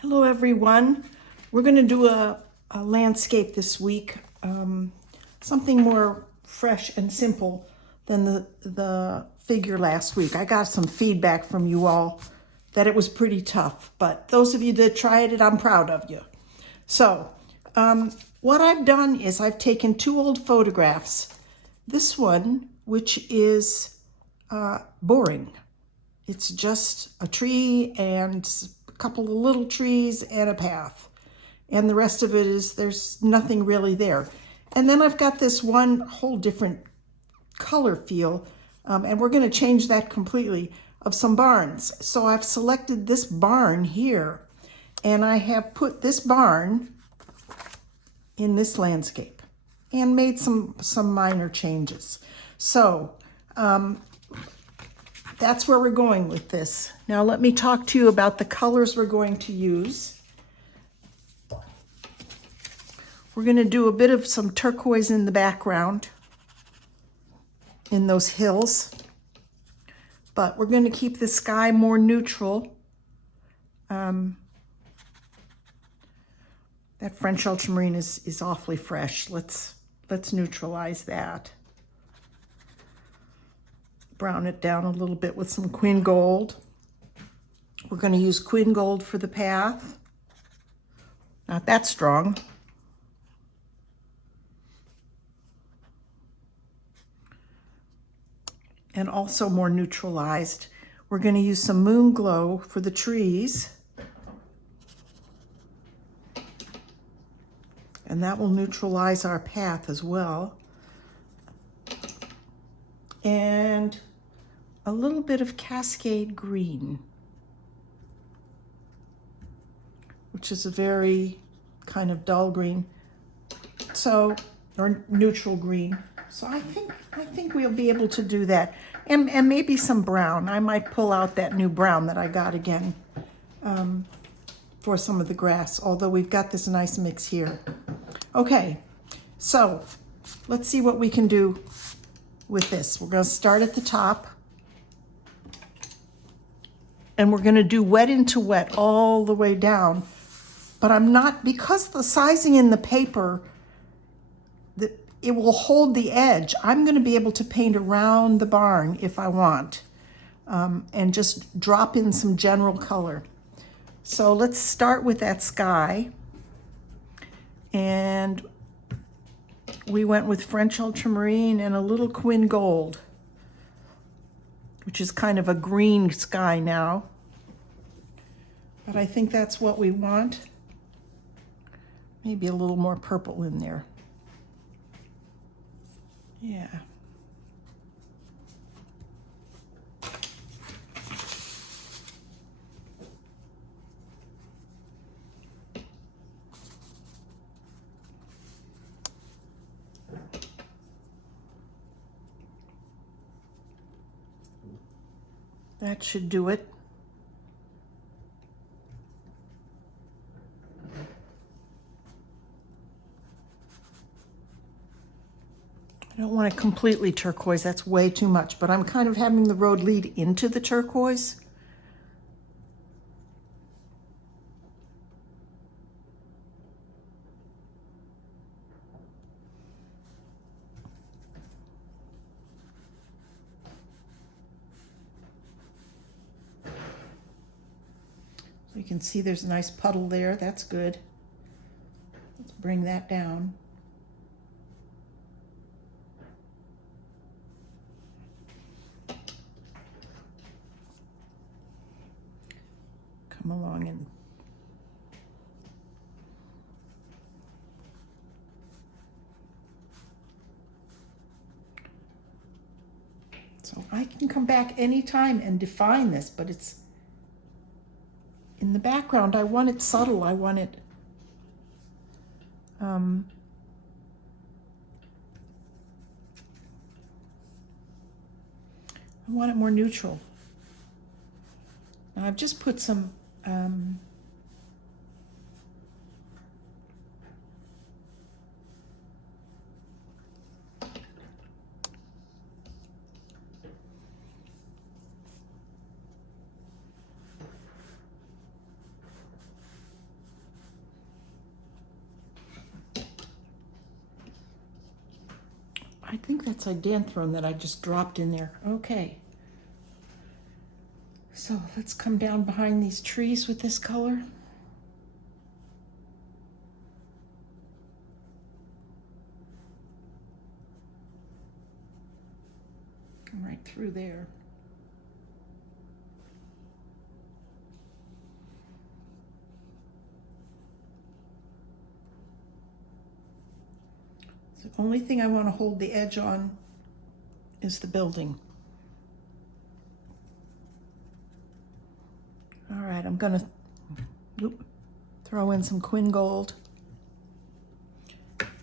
Hello everyone. We're going to do a landscape this week, something more fresh and simple than the figure last week. I got some feedback from you all that it was pretty tough, but those of you that tried it, I'm proud of you. So what I've done is I've taken two old photographs. This one, which is boring. It's just a tree and a couple of little trees and a path. And the rest of it is, there's nothing really there. And then I've got this one whole different color feel, and we're going to change that completely, of some barns. So I've selected this barn here, and I have put this barn in this landscape and made some minor changes. So that's where we're going with this. Now let me talk to you about the colors we're going to use. We're going to do a bit of some turquoise in the background in those hills, but we're going to keep the sky more neutral. That French ultramarine is awfully fresh. Let's neutralize that. Brown it down a little bit with some Queen Gold. We're going to use Queen Gold for the path. Not that strong. And also more neutralized. We're going to use some Moon Glow for the trees. And that will neutralize our path as well. And a little bit of Cascade Green, which is a very kind of dull green, so, or neutral green. So I think we'll be able to do that. And maybe some brown. I might pull out that new brown that I got again for some of the grass, although we've got this nice mix here. Okay, so let's see what we can do with this. We're going to start at the top. And we're going to do wet into wet all the way down. But I'm not, because the sizing in the paper, it will hold the edge. I'm going to be able to paint around the barn if I want, and just drop in some general color. So let's start with that sky. And we went with French ultramarine and a little Queen Gold, which is kind of a green sky now. But I think that's what we want. Maybe a little more purple in there. Yeah. That should do it. I don't want it completely turquoise, that's way too much, but I'm kind of having the road lead into the turquoise. So you can see there's a nice puddle there, that's good. Let's bring that down. Come along and so I can come back anytime and define this, but it's in the background. I want it subtle. I want it I want it more neutral. Now I've just put some I think that's idanthron that I just dropped in there. Okay. So let's come down behind these trees with this color. Right through there. So the only thing I want to hold the edge on is the building. All right, I'm gonna throw in some Quin Gold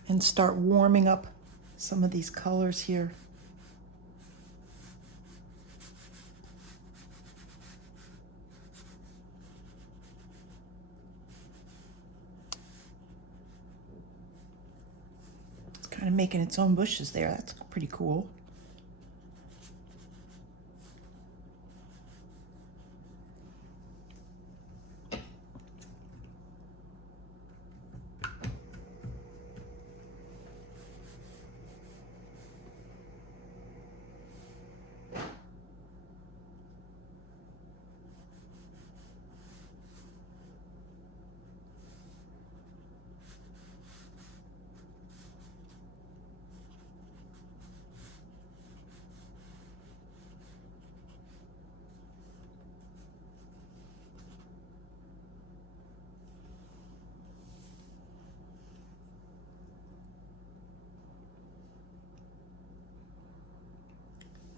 and start warming up some of these colors here. It's kind of making its own bushes there. That's pretty cool.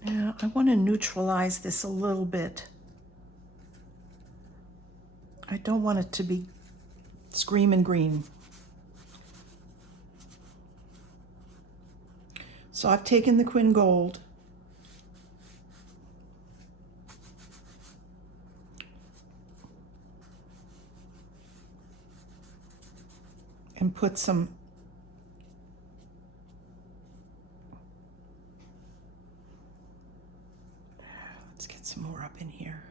Now I want to neutralize this a little bit. I don't want it to be screaming green. So I've taken the Quin Gold and put some let's get some more up in here.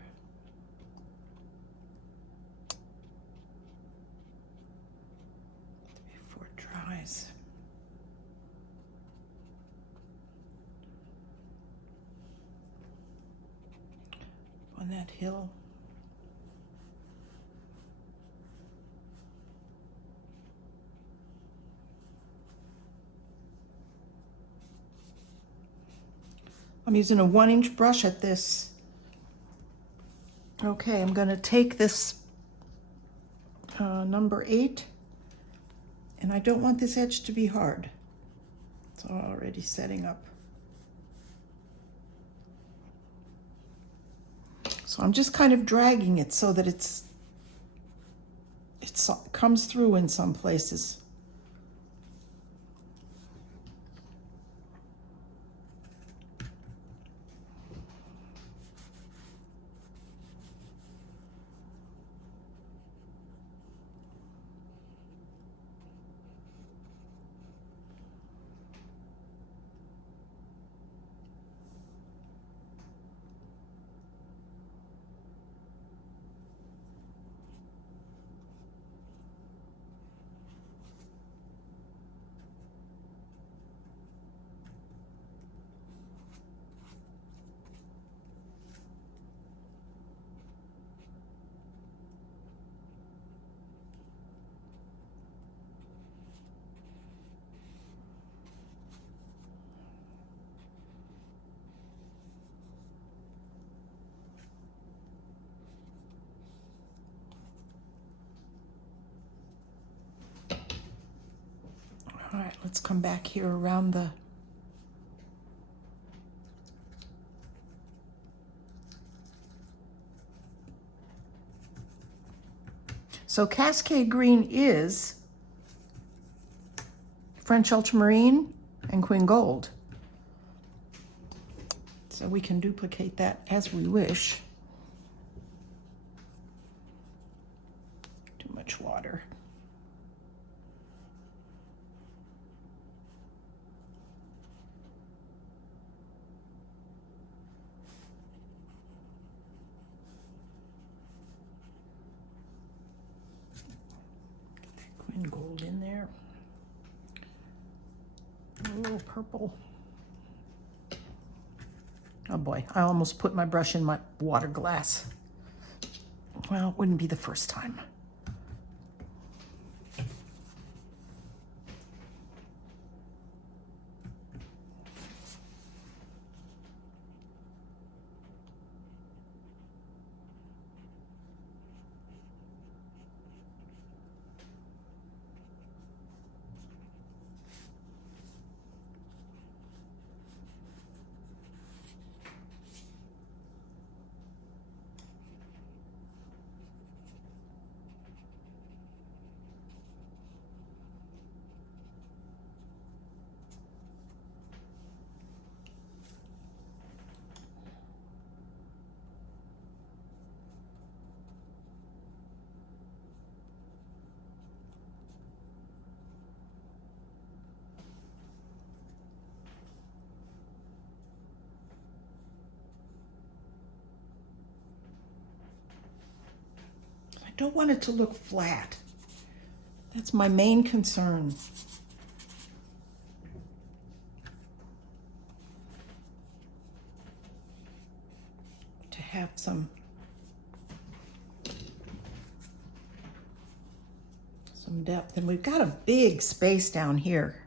Before it dries. On that hill. I'm using a 1-inch brush at this. Okay, I'm going to take this number 8, and I don't want this edge to be hard. It's already setting up. So I'm just kind of dragging it so that it comes through in some places. All right, let's come back here around the So Cascade Green is French Ultramarine and Quin Gold. So we can duplicate that as we wish. Too much water. Get that Quin Gold in there. A little purple. Oh boy, I almost put my brush in my water glass. Well, it wouldn't be the first time. I don't want it to look flat. That's my main concern. To have some depth. And we've got a big space down here.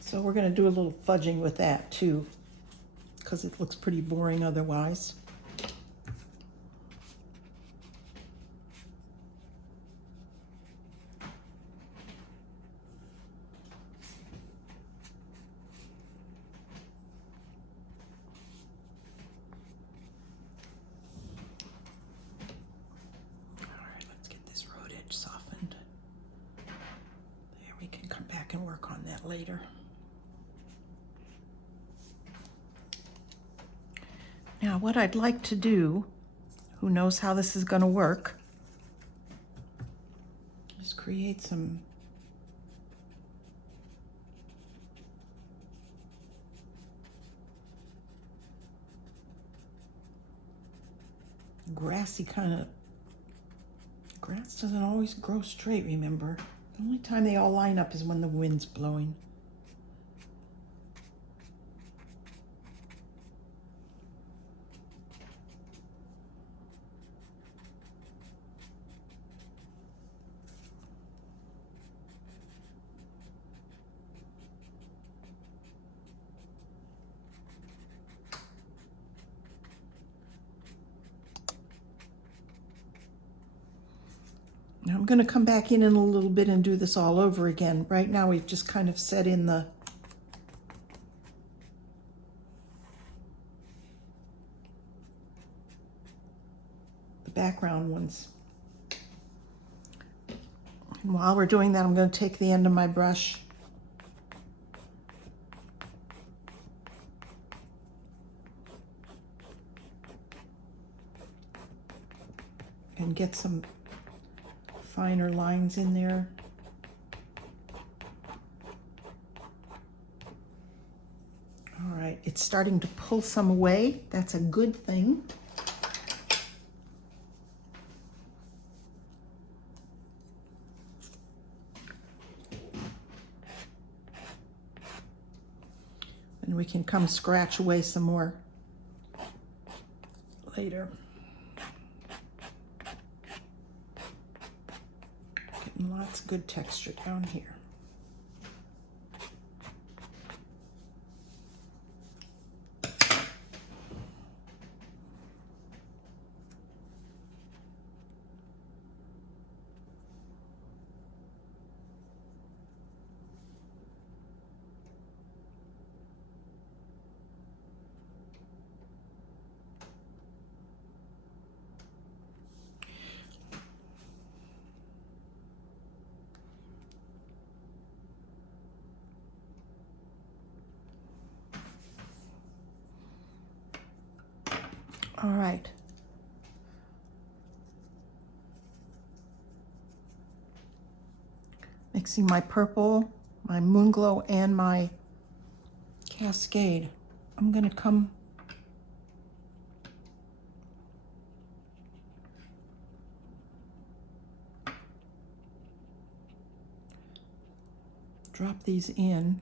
So we're going to do a little fudging with that too, because it looks pretty boring otherwise. Softened. There, we can come back and work on that later. Now, what I'd like to do, who knows how this is going to work, is create some grassy kind of. Grass doesn't always grow straight, remember? The only time they all line up is when the wind's blowing. Now I'm going to come back in a little bit and do this all over again. Right now we've just kind of set in the background ones. And while we're doing that, I'm going to take the end of my brush and get some finer lines in there. All right, it's starting to pull some away. That's a good thing. And we can come scratch away some more later. Getting lots of good texture down here. All right. Mixing my purple, my Moonglow, and my Cascade. I'm going to come drop these in.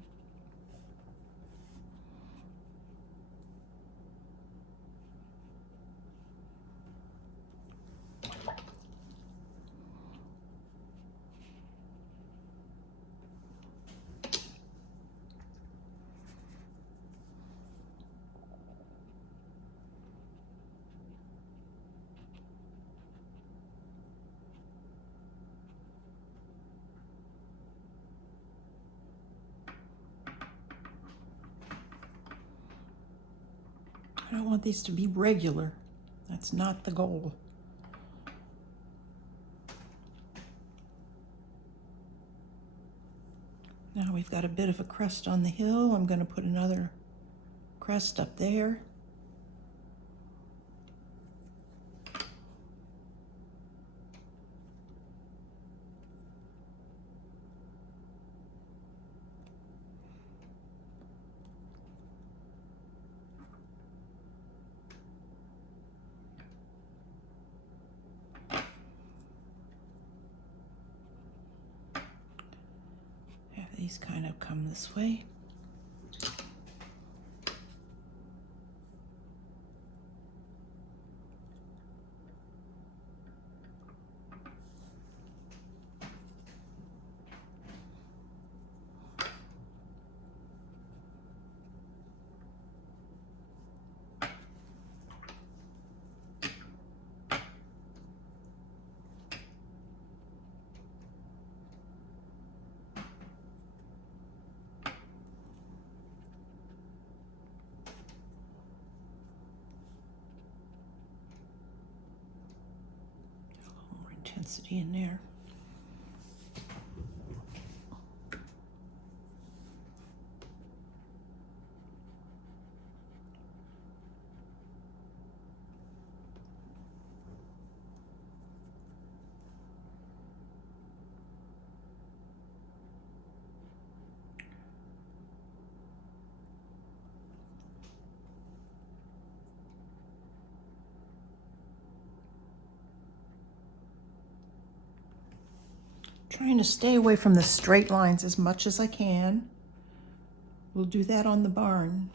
I don't want these to be regular. That's not the goal. Now we've got a bit of a crest on the hill. I'm going to put another crest up there. These kind of come this way. Intensity in there. Trying to stay away from the straight lines as much as I can. We'll do that on the barn.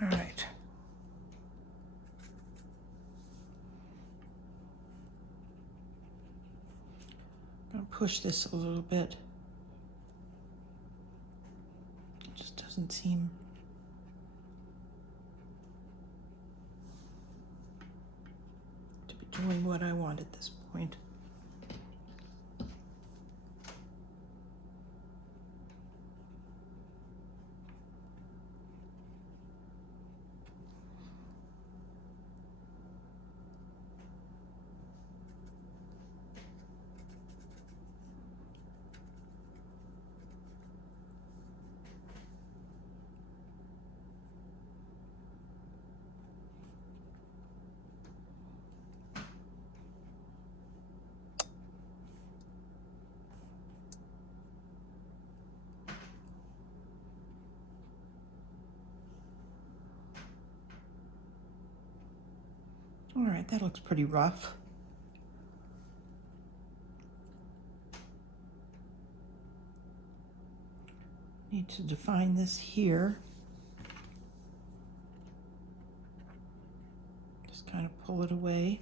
All right. I'm going to push this a little bit. Doesn't seem to be doing what I want at this point. All right, that looks pretty rough. Need to define this here. Just kind of pull it away.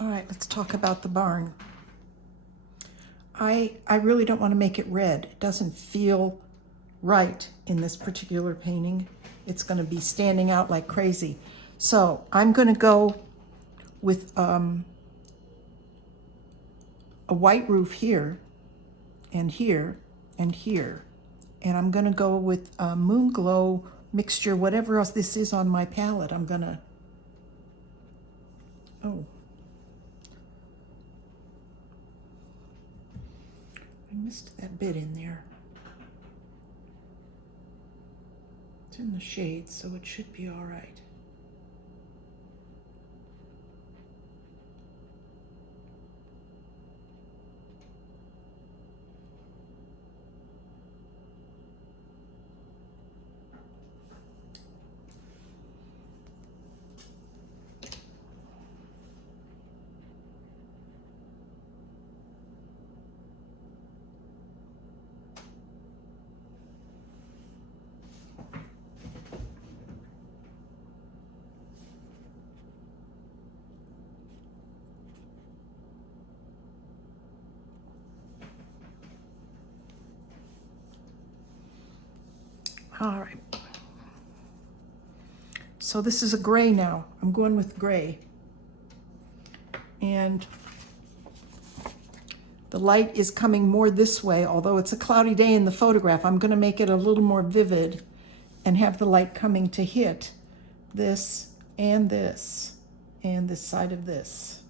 All right, let's talk about the barn. I really don't want to make it red. It doesn't feel right in this particular painting. It's going to be standing out like crazy. So I'm going to go with a white roof here and here and here. And I'm going to go with a Moon Glow mixture, whatever else this is on my palette. I'm going to, oh, I missed that bit in there. It's in the shade, so it should be all right. All right. So this is a gray now. I'm going with gray. And the light is coming more this way, although it's a cloudy day in the photograph. I'm going to make it a little more vivid and have the light coming to hit this and this side of this.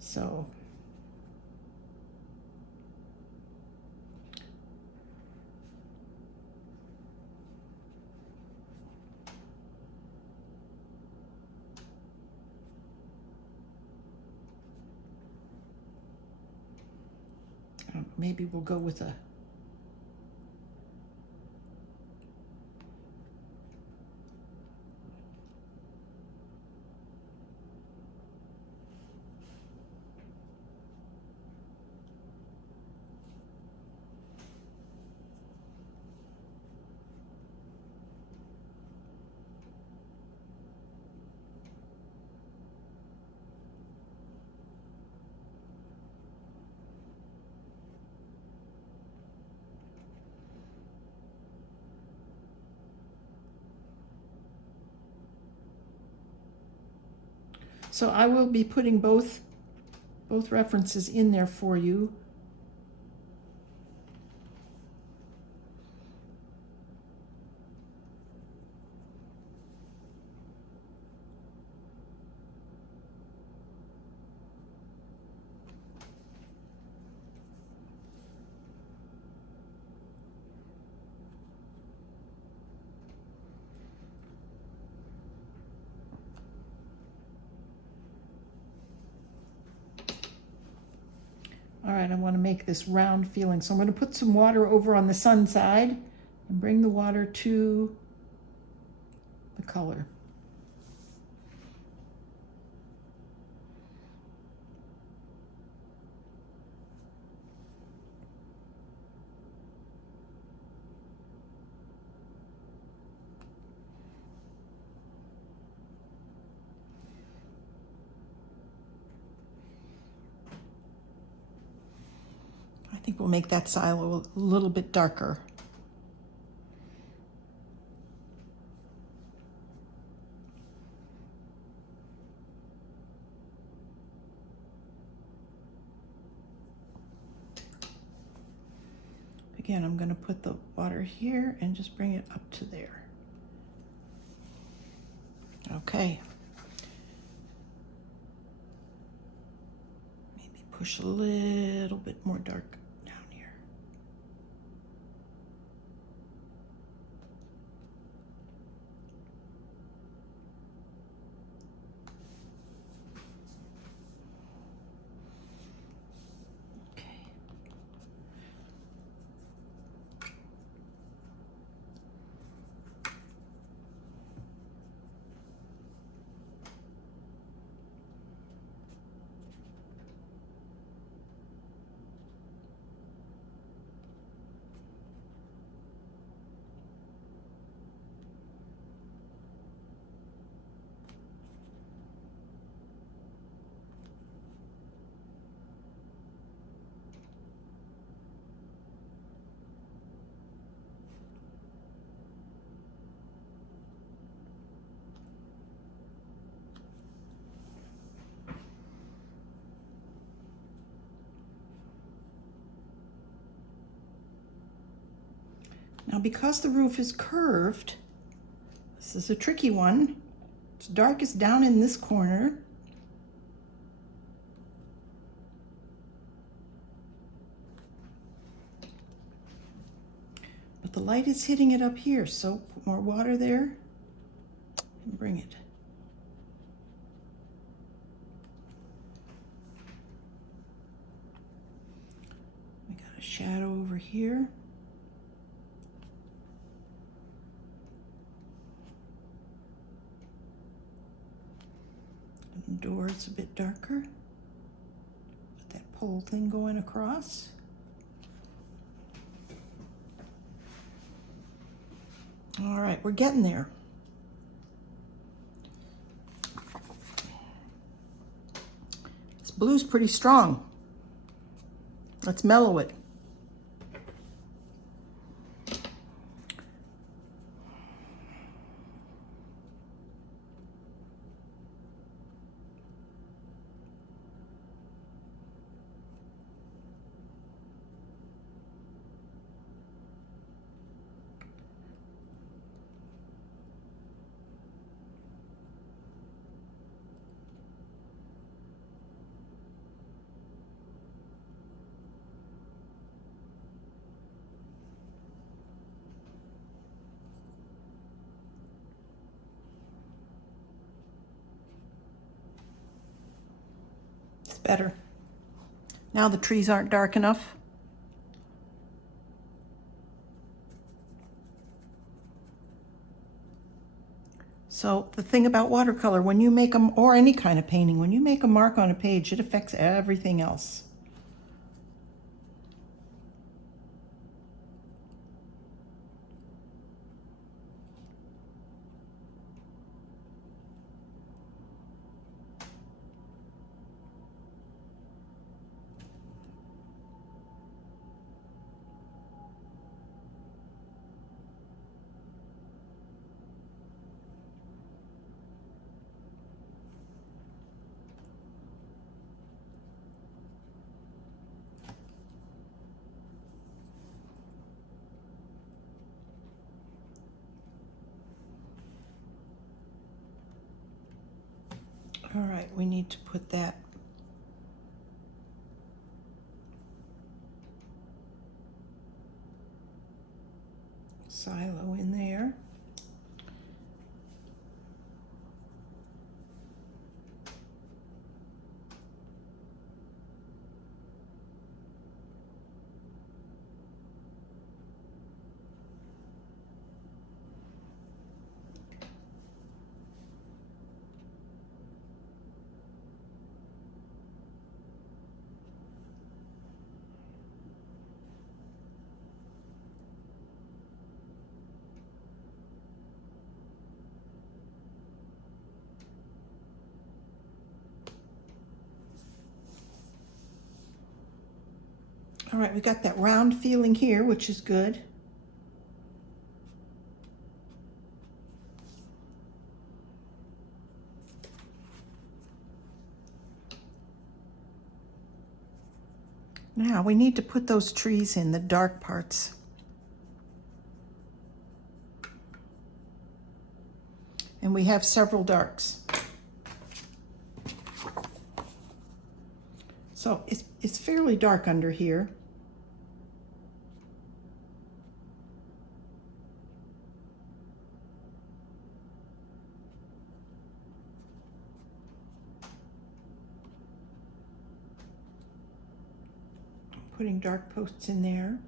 So maybe we'll go with a So I will be putting both references in there for you. All right, I want to make this round feeling. So I'm going to put some water over on the sun side and bring the water to the color. I think we'll make that silo a little bit darker. Again, I'm going to put the water here and just bring it up to there. Okay. Maybe push a little bit more dark down here. Okay. Now, because the roof is curved, this is a tricky one. It's darkest down in this corner. But the light is hitting it up here, so put more water there and bring it. We got a shadow over here. And the door is a bit darker. With that pole thing going across. All right, we're getting there. This blue's pretty strong. Let's mellow it. Better. Now the trees aren't dark enough. So the thing about watercolor, when you make them, or any kind of painting, when you make a mark on a page, it affects everything else. All right, we need to put that silo in there. All right, we got that round feeling here, which is good. Now we need to put those trees in, the dark parts. And we have several darks. So it's fairly dark under here. Putting dark posts in there.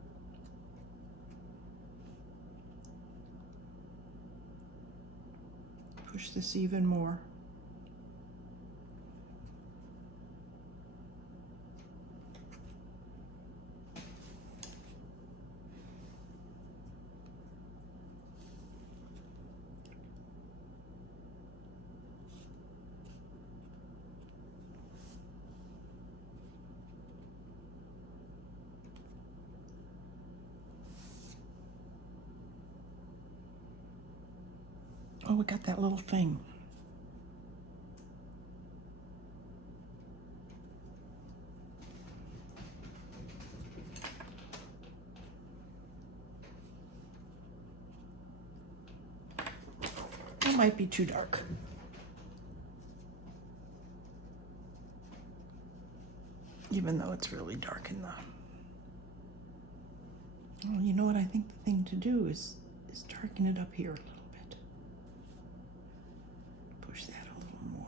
Push this even more. Oh, we got that little thing. That might be too dark. Even though it's really dark in the... Well, you know what I think the thing to do is darken it up here a little bit. Push that a little more.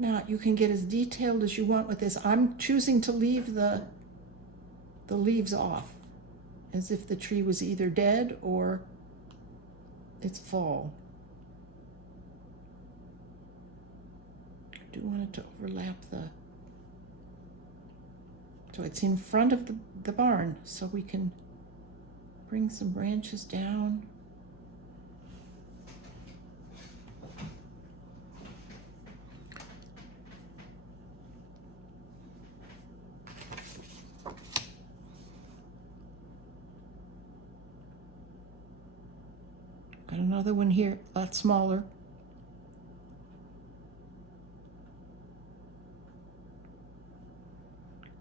Now you can get as detailed as you want with this. I'm choosing to leave the leaves off, as if the tree was either dead or it's fall. I do want it to overlap so it's in front of the barn, so we can bring some branches down. Got another one here, a lot smaller.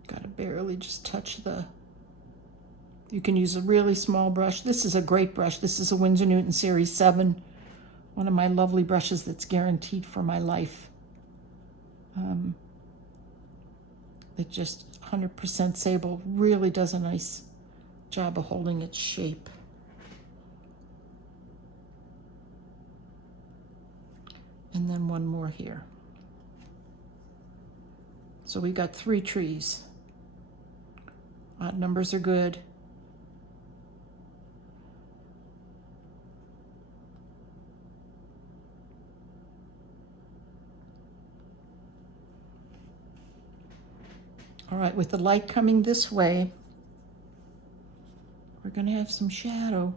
Gotta barely just touch you can use a really small brush. This is a great brush. This is a Winsor Newton Series 7, one of my lovely brushes that's guaranteed for my life. It just 100% sable, really does a nice job of holding its shape. And then one more here. So we got 3 trees. Odd numbers are good. All right, with the light coming this way, we're going to have some shadow.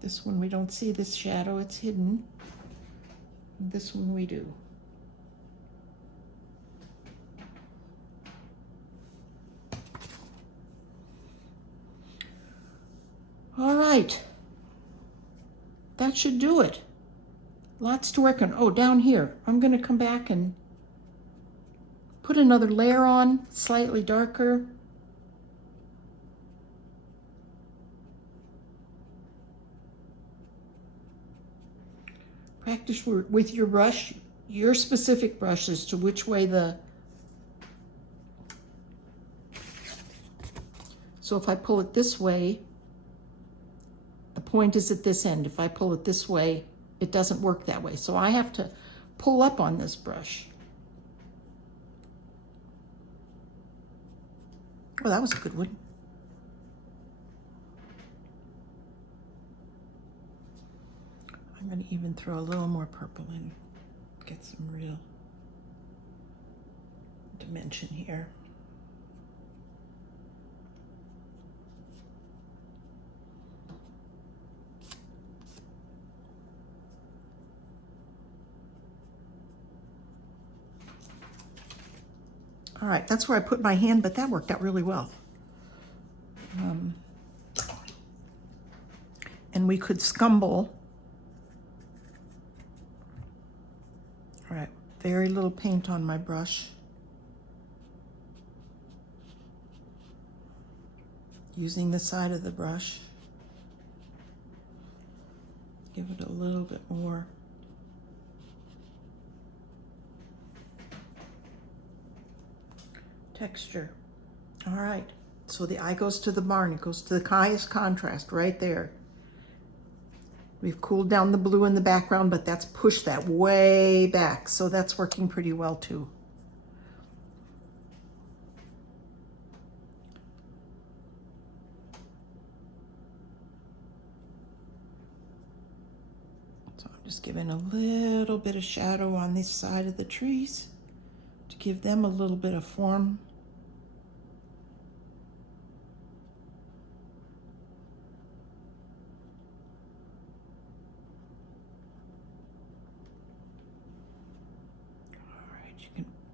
This one we don't see this shadow, it's hidden. This one we do. All right, that should do it. Lots to work on. Oh, down here, I'm going to come back and put another layer on, slightly darker. Practice with your brush, your specific brush, as to which way so if I pull it this way, the point is at this end. If I pull it this way, it doesn't work that way. So I have to pull up on this brush. Oh, that was a good one. I'm going to even throw a little more purple in, get some real dimension here. All right, that's where I put my hand, but that worked out really well. And we could scumble. All right, very little paint on my brush. Using the side of the brush. Give it a little bit more. Texture. All right, so the eye goes to the barn. It goes to the highest contrast right there. We've cooled down the blue in the background, but that's pushed that way back. So that's working pretty well too. So I'm just giving a little bit of shadow on this side of the trees to give them a little bit of form.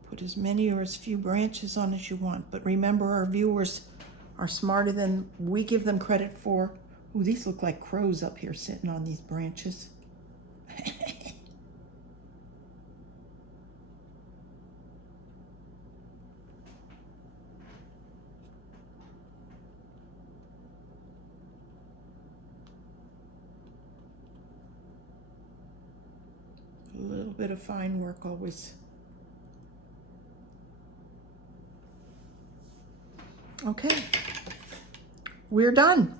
Put as many or as few branches on as you want. But remember, our viewers are smarter than we give them credit for. Ooh, these look like crows up here sitting on these branches. A little bit of fine work always. Okay, we're done.